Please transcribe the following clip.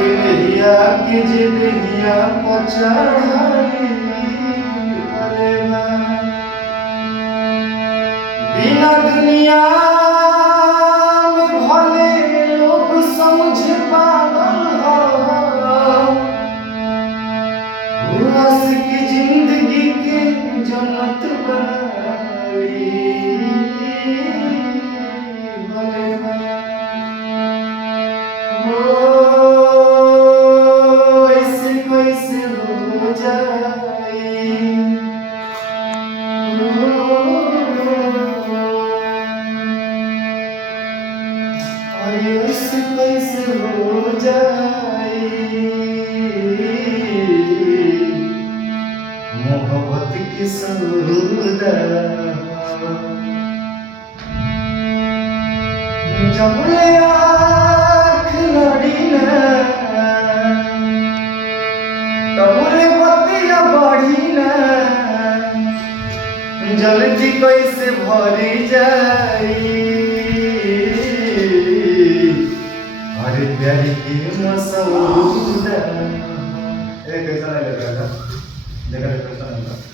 नैया के जे देहिया पचढ़ाई अरे बिना दुनिया में भले लोग समझ पागल हो की जिंदगी के जन्नत बनाई ऐसे कैसे हो जाए ऐसे कैसे हो जाए मोहब्बत की सौदा जब आँख लड़ी न तबले बतिया बढ़ी न जल्दी कैसे भरी जाई अरे प्यार की मसौदा कैसा लग रहा था देखा कैसा लगा